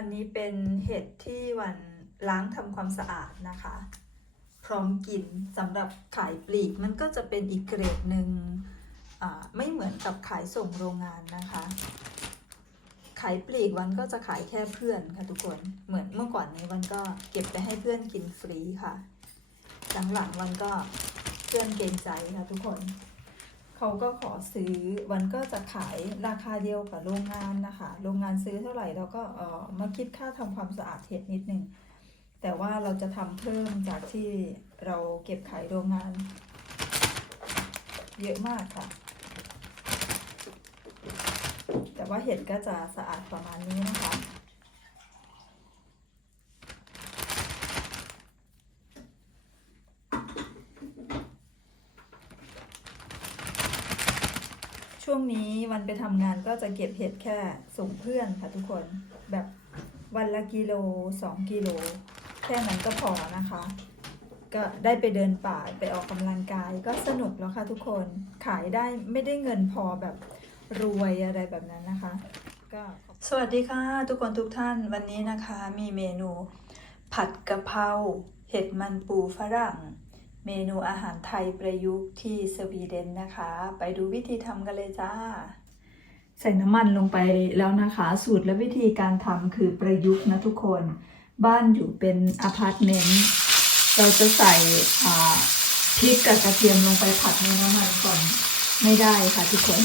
อันนี้เป็นเห็ดที่วันล้างทำความสะอาดนะคะ พร้อมกินสำหรับขายปลีกมันก็จะเป็นอีกเกรดหนึ่งไม่เหมือนกับขายส่งโรงงานนะคะ ขายปลีกวันก็จะขายแค่เพื่อนค่ะทุกคนเหมือนเมื่อก่อนนี้วันก็เก็บไปให้เพื่อนกินฟรีค่ะหลังๆวันก็เพื่อนเกรงใจค่ะทุกคน เขาก็ขอซื้อวันก็จะขายราคาเดียวกับโรงงานนะคะ โรงงานซื้อเท่าไหร่เราก็เออมาคิดค่าทำความสะอาดเห็ดนิดนึง แต่ว่าเราจะทำเพิ่มจากที่เราเก็บขายโรงงาน เยอะมากค่ะ แต่ว่าเห็ดก็จะสะอาดประมาณนี้นะคะ ช่วงนี้วันไปทำงานก็จะเก็บเห็ดแค่ส่งเพื่อนค่ะทุกคนแบบวันละกิโลสองกิโล แค่นั้นก็พอนะคะ ก็ได้ไปเดินป่าไปออกกำลังกายก็สนุกแล้วค่ะทุกคนขายได้ไม่ได้เงินพอแบบรวยอะไรแบบนั้นนะคะก็สวัสดีค่ะทุกคนทุกท่านวันนี้นะคะมีเมนู ผัดกะเพราเห็ดมันปูฝรั่ง เมนูอาหารไทยประยุกต์ที่สวีเดนนะคะ ไปดูวิธีทำกันเลยจ้า ใส่น้ำมันลงไปแล้วนะคะ สูตรและวิธีการทำคือประยุกต์นะทุกคน บ้านอยู่เป็นอพาร์ตเมนต์ เราจะใส่พริกกับกระเทียมลงไปผัดในน้ำมันก่อนไม่ได้ค่ะทุกคน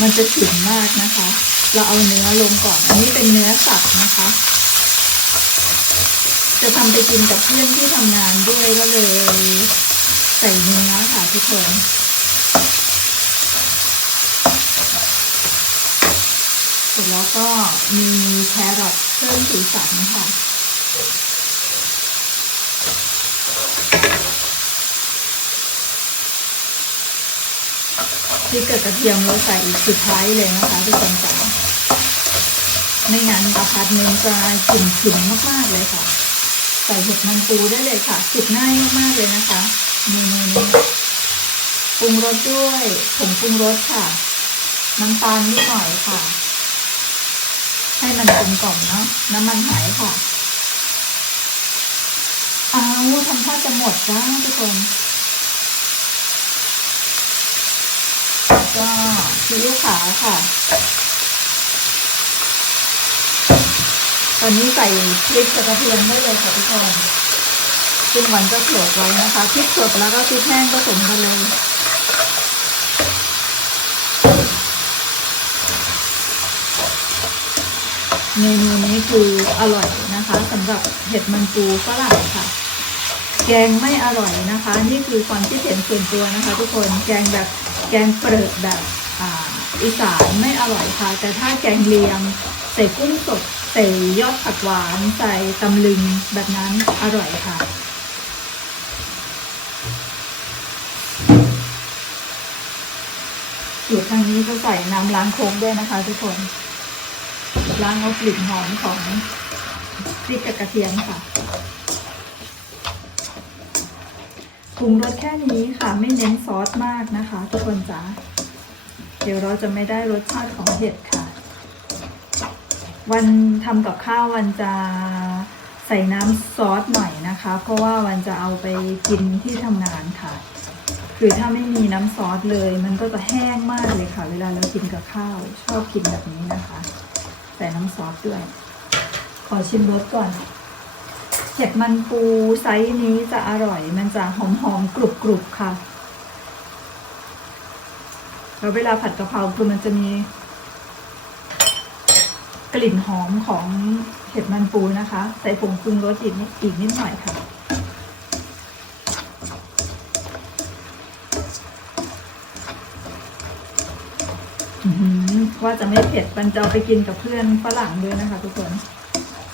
มันจะฉุนมากนะคะ เราเอาเนื้อลงก่อน อันนี้เป็นเนื้อสัตว์นะคะ จะทำไปกินกับเพื่อนที่ทำงานด้วยก็เลยใส่เนื้อค่ะทุกคนเสร็จแล้วก็มีแครอทเพิ่มสีสันค่ะพริกกับกระเทียมเราใส่อีกสุดท้ายเลยนะคะทุกคนจ๋าไม่งั้นอพาร์ตเมนต์จะกลิ่นฉุนมากๆเลยค่ะ ใส่เห็ดมันปูได้เลยค่ะ สุกง่ายมากๆเลยนะคะเมนูนี้ปรุงรสด้วยผงปรุงรสค่ะ น้ำตาลนิดหน่อยค่ะ ให้มันกลมกล่อมเนาะน้ำมันหายค่ะอ้าวทำท่าจะหมดจ้าทุกคนก็ซีอิ๊วขาวค่ะ ต อนนี้ใส่พริกกระเทียมได้เลยค่ะทุกคนซึ่งวันก็โขลกไว้นะคะพริกสดแล้วก็พริกแห้งผสมกันเลยเมนูนี้คืออร่อยนะคะสำหรับเห็ดมันปูฝรั่งค่ะ แกงไม่อร่อยนะคะ นี่คือความคิดเห็นส่วนตัวนะคะ ทุกคนแกงแบบแกงเปลือกแบบอ,อีสานไม่อร่อยค่ะ แต่ถ้าแกงเลียง ใส่กุ้งสด ใส่ยอดผักหวาน ใส่ตำลึงแบบนั้นอร่อยค่ะ สูตรทางนี้ก็ใส่น้ำล้างโค้งด้วยนะคะทุกคน ล้างเอากลิ่นหอมของพริกกับกระเทียมค่ะปรุงรสแค่นี้ค่ะ ไม่เน้นซอสมากนะคะ ทุกคนจ๋าเดี๋ยวเราจะไม่ได้รสชาติของเห็ดค่ะ วันทำกับข้าววันจะใส่น้ำซอสหน่อยนะคะ เพราะว่าวันจะเอาไปกินที่ทำงานค่ะ คือถ้าไม่มีน้ำซอสเลย มันก็จะแห้งมากเลยค่ะ เวลาเรากินกับข้าว ชอบกินแบบนี้นะคะ ใส่น้ำซอสด้วย ขอชิมรสก่อนเห็ดมันปูไซส์นี้จะอร่อย มันจะหอมหอมๆกรุบกรุบๆค่ะ แล้วเวลาผัดกะเพราคือมันจะมี กลิ่นหอมของเห็ดมันปูนะคะ ใส่ผงปรุงรสอีกนิดอีกนิดหน่อยค่ะ ว่าจะไม่เผ็ดมันจะเอาไปกินกับเพื่อนฝรั่งด้วยนะคะ ทุกคน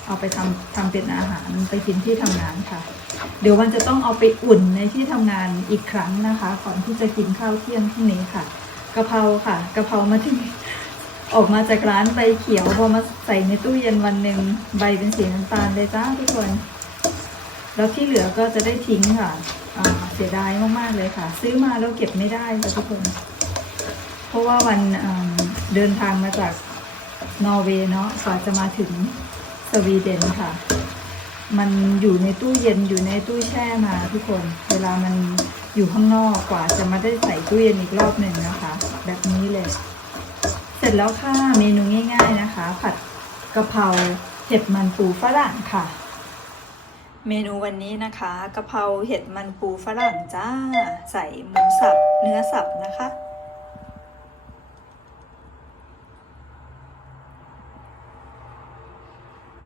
เอาไปทำทำเป็นอาหารไปกินที่ทำงานค่ะ เดี๋ยววันจะต้องเอาไปอุ่นในที่ทำงานอีกครั้งนะคะ ก่อนที่จะกินข้าวเที่ยงพรุ่งนี้ค่ะกะเพราค่ะกะเพรามาที่ ออกมาจากร้านใบเขียวพอมาใส่ในตู้เย็นวันหนึ่งใบเป็นสีน้ำตาลเลยจ้าทุกคน แล้วที่เหลือก็จะได้ทิ้งค่ะอ่าเสียดายมากๆเลยค่ะ ซื้อมาแล้วเก็บไม่ได้ค่ะทุกคน เพราะว่าวันเดินทางมาจากนอร์เวย์เนาะกว่าจะมาถึงสวีเดนค่ะ มันอยู่ในตู้เย็นอยู่ในตู้แช่มาทุกคน เวลามันอยู่ข้างนอกกว่าจะมาได้ใส่ตู้เย็นอีกรอบหนึ่งนะคะ แบบนี้เลย ร็จแล้วค่ะ เมนูง่าย ๆนะคะ ผัดกะเพราเห็ดมันปูฝรั่งค่ะ เมนูวันนี้นะคะกะเพราเห็ดมันปูฝรั่งจ้า ใส่หมูสับเนื้อสับนะคะ